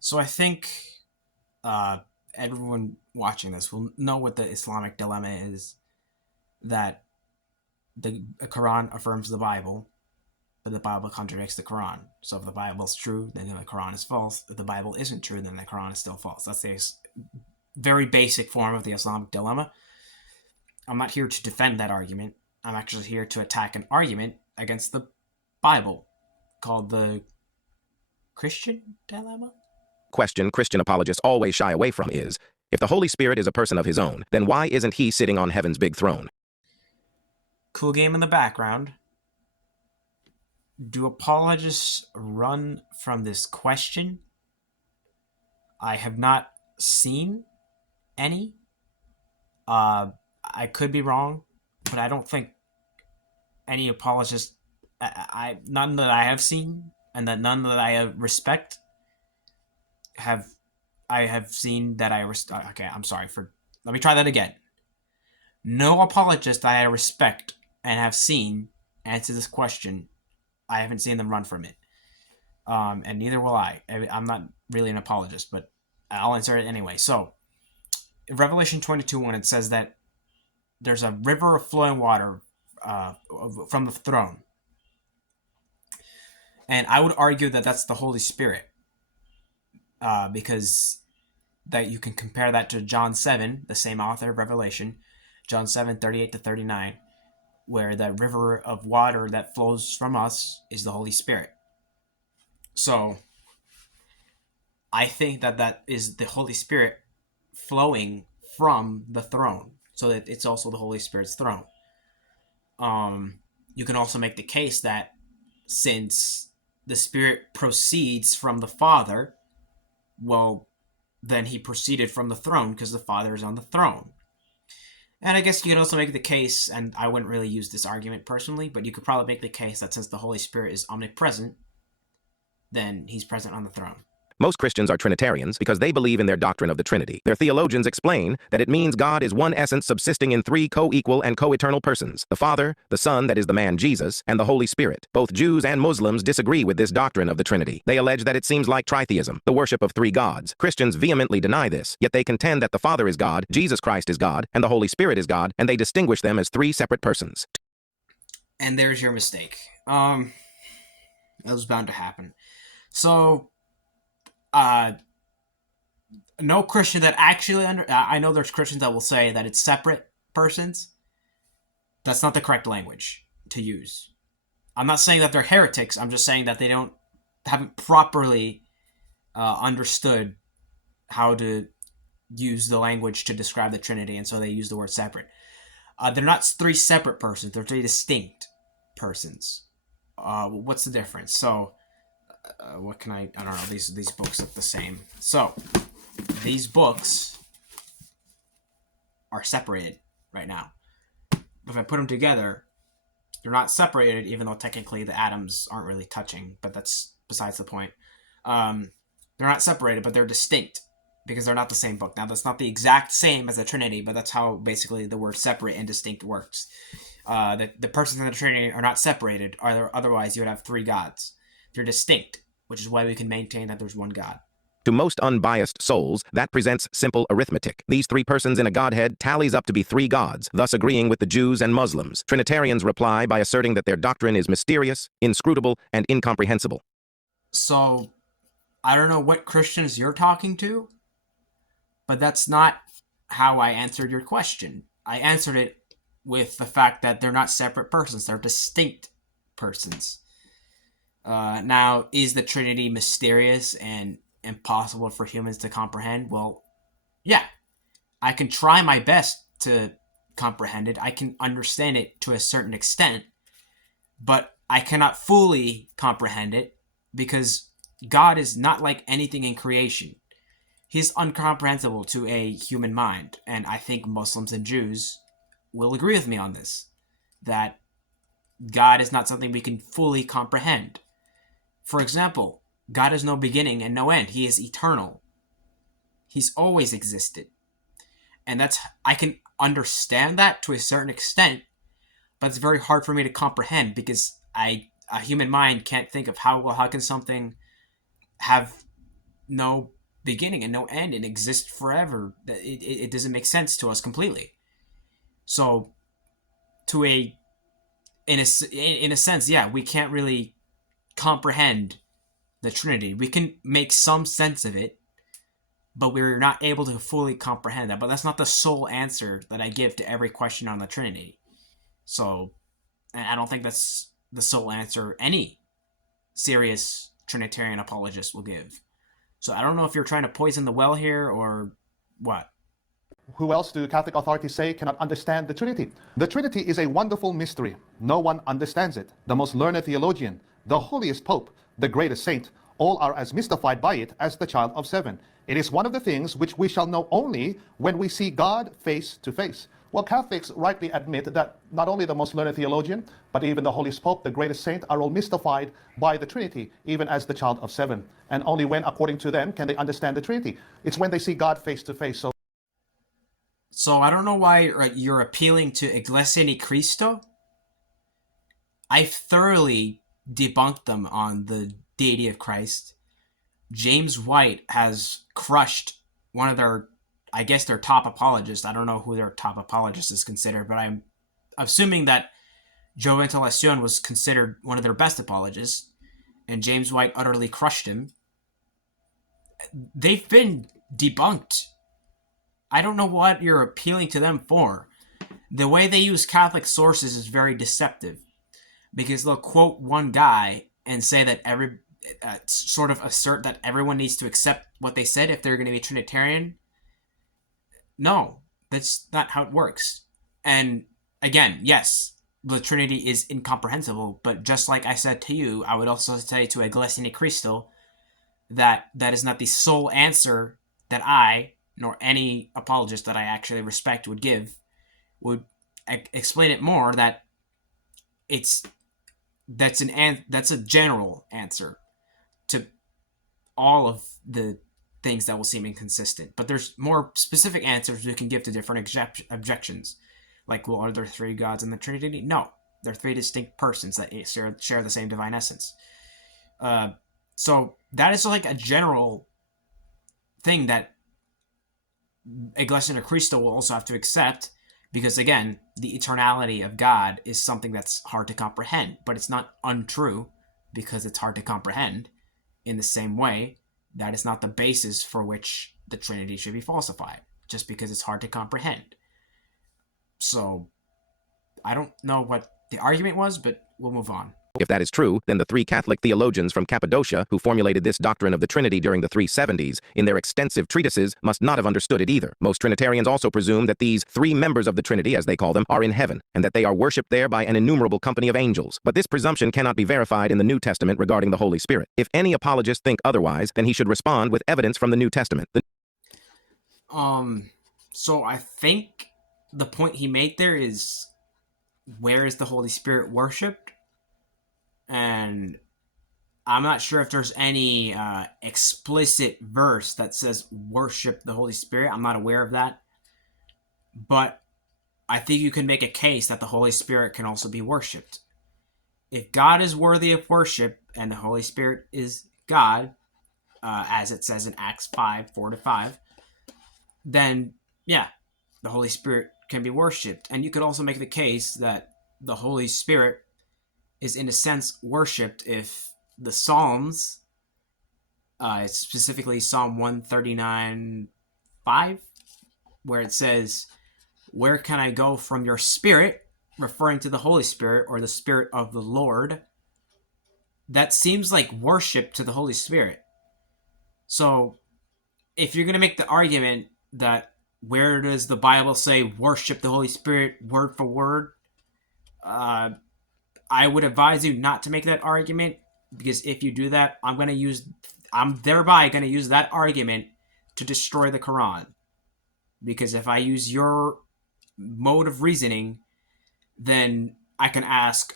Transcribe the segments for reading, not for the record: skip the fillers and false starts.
So I think uh, everyone watching this will know what the Islamic dilemma is. That the Quran affirms the Bible, but the Bible contradicts the Quran. So if the Bible is true, then the Quran is false. If the Bible isn't true, then the Quran is still false. That's the very basic form of the Islamic dilemma. I'm not here to defend that argument. I'm actually here to attack an argument against the Bible called the Christian Dilemma. Question Christian apologists always shy away from is, if the Holy Spirit is a person of his own, then why isn't he sitting on heaven's big throne? Cool game in the background. Do apologists run from this question? I have not seen any. I could be wrong, but I don't think any apologists, none that I have seen, and that none that I respect, have I have seen that I okay. I'm sorry for. Let me try that again. No apologist that I respect and have seen answer this question. I haven't seen them run from it, and neither will I. I'm not really an apologist, but I'll answer it anyway. So, in Revelation 22, when it says that there's a river of flowing water from the throne, and I would argue that that's the Holy Spirit, because that you can compare that to John 7, the same author of Revelation, John 7:38-39, where the river of water that flows from us is the Holy Spirit. So I think that that is the Holy Spirit flowing from the throne, so that it's also the Holy Spirit's throne. You can also make the case that since the Spirit proceeds from the Father, well, then he proceeded from the throne because the Father is on the throne. And I guess you could also make the case, and I wouldn't really use this argument personally, but you could probably make the case that since the Holy Spirit is omnipresent, then he's present on the throne. Most Christians are Trinitarians because they believe in their doctrine of the Trinity. Their theologians explain that it means God is one essence subsisting in three co-equal and co-eternal persons: the Father, the Son, that is the man Jesus, and the Holy Spirit. Both Jews and Muslims disagree with this doctrine of the Trinity. They allege that it seems like tritheism, the worship of three gods. Christians vehemently deny this, yet they contend that the Father is God, Jesus Christ is God, and the Holy Spirit is God, and they distinguish them as three separate persons. And there's your mistake. That was bound to happen. So, no Christian that actually I know there's Christians that will say that it's separate persons. That's not the correct language to use. I'm not saying that they're heretics. I'm just saying that they haven't properly understood how to use the language to describe the Trinity, and so they use the word separate. They're not three separate persons. They're three distinct persons. What's the difference? So, what can I don't know. These books look the same. So, these books are separated right now. If I put them together, they're not separated, even though technically the atoms aren't really touching, but that's besides the point. They're not separated, but they're distinct because they're not the same book. Now, that's not the exact same as the Trinity, but that's how basically the word separate and distinct works. The persons in the Trinity are not separated, otherwise you would have three gods. They're distinct, which is why we can maintain that there's one God. To most unbiased souls, that presents simple arithmetic. These three persons in a Godhead tallies up to be three gods, thus agreeing with the Jews and Muslims. Trinitarians reply by asserting that their doctrine is mysterious, inscrutable, and incomprehensible. So, I don't know what Christians you're talking to, but that's not how I answered your question. I answered it with the fact that they're not separate persons, they're distinct persons. Now, is the Trinity mysterious and impossible for humans to comprehend? Well, yeah. I can try my best to comprehend it. I can understand it to a certain extent, but I cannot fully comprehend it because God is not like anything in creation. He's incomprehensible to a human mind, and I think Muslims and Jews will agree with me on this, that God is not something we can fully comprehend. For example, God has no beginning and no end. He is eternal. He's always existed. And I can understand that to a certain extent, but it's very hard for me to comprehend because a human mind can't think of how can something have no beginning and no end and exists forever. It doesn't make sense to us completely. So, to a in a sense, yeah, we can't really comprehend the Trinity. We can make some sense of it, but we're not able to fully comprehend that. But that's not the sole answer that I give to every question on the Trinity. So, I don't think that's the sole answer any serious Trinitarian apologist will give. So I don't know if you're trying to poison the well here or what. Who else do Catholic authorities say cannot understand the Trinity? The Trinity is a wonderful mystery. No one understands it. The most learned theologian, the holiest pope, the greatest saint, all are as mystified by it as the child of 7. It is one of the things which we shall know only when we see God face to face. Well, Catholics rightly admit that not only the most learned theologian, but even the holiest pope, the greatest saint, are all mystified by the Trinity, even as the child of 7. And only when, according to them, can they understand the Trinity. It's when they see God face to face. So I don't know why you're appealing to Iglesia ni Cristo. I've thoroughly debunked them on the deity of Christ. James White has crushed one of their, I guess, their top apologists. I don't know who their top apologist is considered, but I'm assuming that Joe Ventilacion was considered one of their best apologists, and James White utterly crushed him. They've been debunked. I don't know what you're appealing to them for. The way they use Catholic sources is very deceptive, because they'll quote one guy and say that sort of assert that everyone needs to accept what they said if they're going to be Trinitarian. No, that's not how it works. And again, yes, the Trinity is incomprehensible, but just like I said to you, I would also say to Iglesia ni Cristo that that is not the sole answer that I, nor any apologist that I actually respect would give, would explain it more that that's a general answer to all of the things that will seem inconsistent. But there's more specific answers we can give to different objections. Like, well, are there 3 gods in the Trinity? No. They're 3 distinct persons that share the same divine essence. So that is like a general thing that Iglesia ni Cristo will also have to accept, because again, the eternality of God is something that's hard to comprehend, but it's not untrue because it's hard to comprehend. In the same way, that is not the basis for which the Trinity should be falsified, just because it's hard to comprehend. So I don't know what the argument was, but we'll move on. If that is true, then the 3 Catholic theologians from Cappadocia who formulated this doctrine of the Trinity during the 370s in their extensive treatises must not have understood it either. Most Trinitarians also presume that these 3 members of the Trinity, as they call them, are in heaven, and that they are worshipped there by an innumerable company of angels. But this presumption cannot be verified in the New Testament regarding the Holy Spirit. If any apologist think otherwise, then he should respond with evidence from the New Testament. So I think the point he made there is, where is the Holy Spirit worshipped? And I'm not sure if there's any explicit verse that says worship the Holy Spirit. I'm not aware of that. But I think you can make a case that the Holy Spirit can also be worshipped. If God is worthy of worship and the Holy Spirit is God, as it says in Acts 5, 4-5, then yeah, the Holy Spirit can be worshipped. And you could also make the case that the Holy Spirit is in a sense worshipped if the Psalms, specifically Psalm 139:5, where it says, "Where can I go from your Spirit?" referring to the Holy Spirit or the Spirit of the Lord. That seems like worship to the Holy Spirit. So if you're going to make the argument that where does the Bible say worship the Holy Spirit word for word, I would advise you not to make that argument, because if you do that, I'm thereby going to use that argument to destroy the Quran. Because if I use your mode of reasoning, then I can ask,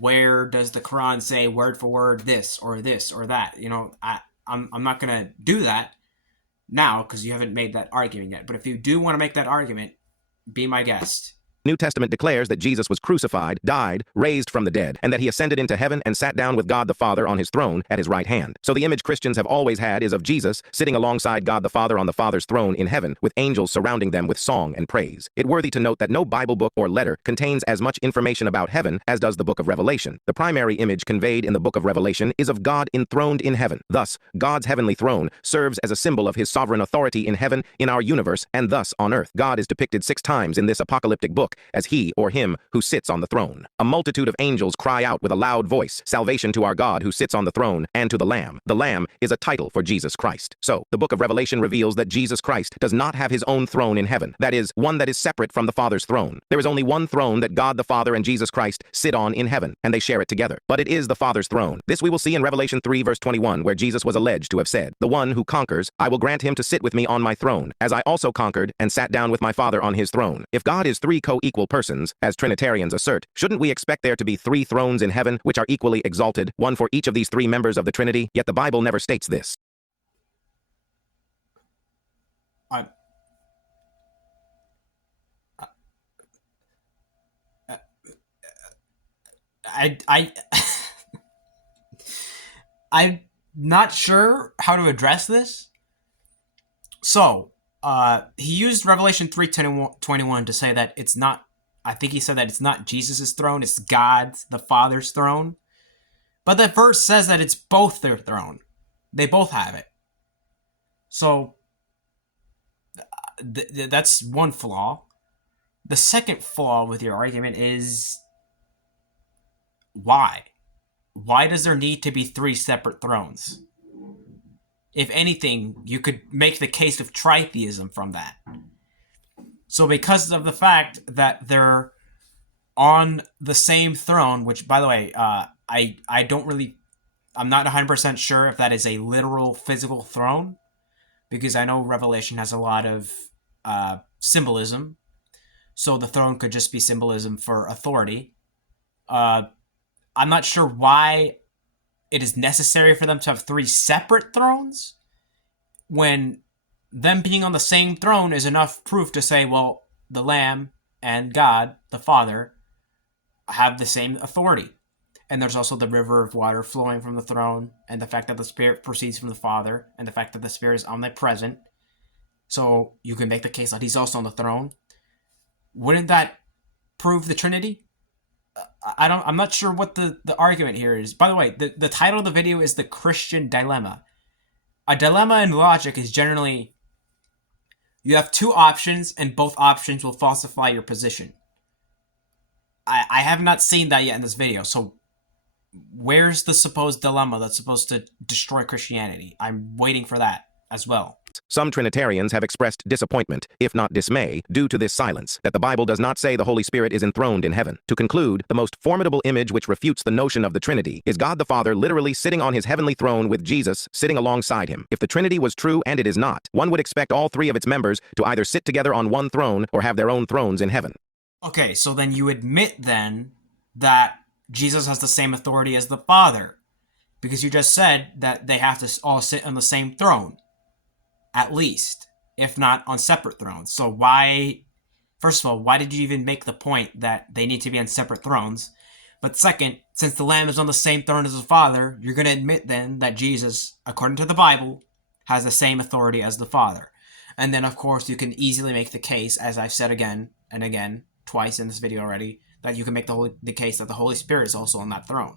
where does the Quran say word for word this or that? You know, I'm not going to do that now because you haven't made that argument yet. But if you do want to make that argument, be my guest. New Testament declares that Jesus was crucified, died, raised from the dead, and that he ascended into heaven and sat down with God the Father on his throne at his right hand. So the image Christians have always had is of Jesus sitting alongside God the Father on the Father's throne in heaven, with angels surrounding them with song and praise. It's worthy to note that no Bible book or letter contains as much information about heaven as does the book of Revelation. The primary image conveyed in the book of Revelation is of God enthroned in heaven. Thus, God's heavenly throne serves as a symbol of his sovereign authority in heaven, in our universe, and thus on earth. God is depicted 6 times in this apocalyptic book as he or him who sits on the throne. A multitude of angels cry out with a loud voice, "Salvation to our God who sits on the throne and to the Lamb." The Lamb is a title for Jesus Christ. So, the book of Revelation reveals that Jesus Christ does not have his own throne in heaven, that is, one that is separate from the Father's throne. There is only one throne that God the Father and Jesus Christ sit on in heaven, and they share it together. But it is the Father's throne. This we will see in Revelation 3 verse 21, where Jesus was alleged to have said, "The one who conquers, I will grant him to sit with me on my throne, as I also conquered and sat down with my Father on his throne." If God is 3 co-equal persons, as Trinitarians assert, shouldn't we expect there to be 3 thrones in heaven which are equally exalted, one for each of these 3 members of the Trinity? Yet the Bible never states this. I, I I'm not sure how to address this. So, he used Revelation 3:21 to say that it's not, I think he said that it's not Jesus' throne, it's God's, the Father's throne. But that verse says that it's both their throne. They both have it. So, that's one flaw. The second flaw with your argument is, why? Why does there need to be 3 separate thrones? If anything, you could make the case of tritheism from that. So because of the fact that they're on the same throne, which, by the way, I don't really, I'm not 100% sure if that is a literal physical throne, because I know Revelation has a lot of symbolism. So the throne could just be symbolism for authority. I'm not sure why it is necessary for them to have 3 separate thrones when them being on the same throne is enough proof to say, well, the Lamb and God, the Father, have the same authority. And there's also the river of water flowing from the throne, and the fact that the Spirit proceeds from the Father, and the fact that the Spirit is omnipresent. So you can make the case that he's also on the throne. Wouldn't that prove the Trinity? I'm not sure what the argument here is. By the way, the title of the video is The Christian Dilemma. A dilemma in logic is generally, you have 2 options and both options will falsify your position. I have not seen that yet in this video, so where's the supposed dilemma that's supposed to destroy Christianity? I'm waiting for that as well. Some Trinitarians have expressed disappointment, if not dismay, due to this silence, that the Bible does not say the Holy Spirit is enthroned in heaven. To conclude, the most formidable image which refutes the notion of the Trinity is God the Father literally sitting on his heavenly throne with Jesus sitting alongside him. If the Trinity was true, and it is not, one would expect all 3 of its members to either sit together on one throne or have their own thrones in heaven. Okay, so then you admit then that Jesus has the same authority as the Father, because you just said that they have to all sit on the same throne. At least, if not on separate thrones. So why, first of all, why did you even make the point that they need to be on separate thrones? But second, since the Lamb is on the same throne as the Father, you're going to admit then that Jesus, according to the Bible, has the same authority as the Father. And then, of course, you can easily make the case, as I've said again and again, twice in this video already, that you can make the case that the Holy Spirit is also on that throne.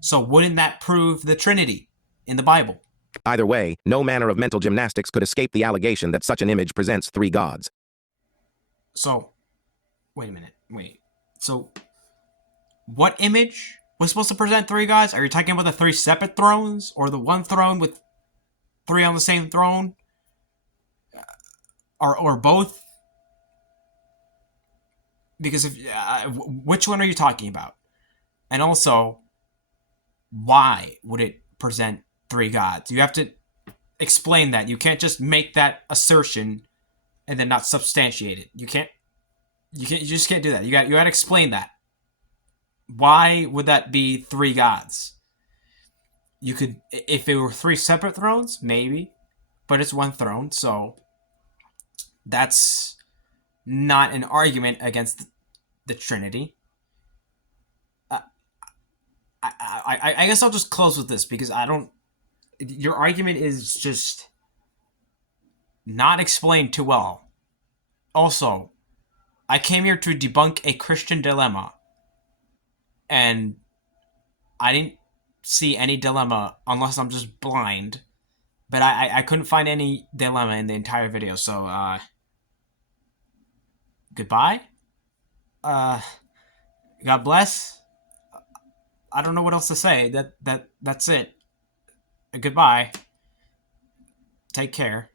So wouldn't that prove the Trinity in the Bible? Either way, no manner of mental gymnastics could escape the allegation that such an image presents 3 gods. So, wait a minute. So, what image was supposed to present 3 gods? Are you talking about the 3 separate thrones? Or the one throne with 3 on the same throne? Or both? Because which one are you talking about? And also, why would it present 3 gods? You have to explain that. You can't just make that assertion and then not substantiate it. You just can't do that. You got to explain that. Why would that be 3 gods? You could, if it were 3 separate thrones, maybe, but it's one throne, so that's not an argument against the Trinity. I guess I'll just close with this because I don't. Your argument is just not explained too well. Also, I came here to debunk a Christian dilemma, and I didn't see any dilemma unless I'm just blind. But I couldn't find any dilemma in the entire video, so goodbye. God bless. I don't know what else to say. That's it. Goodbye. Take care.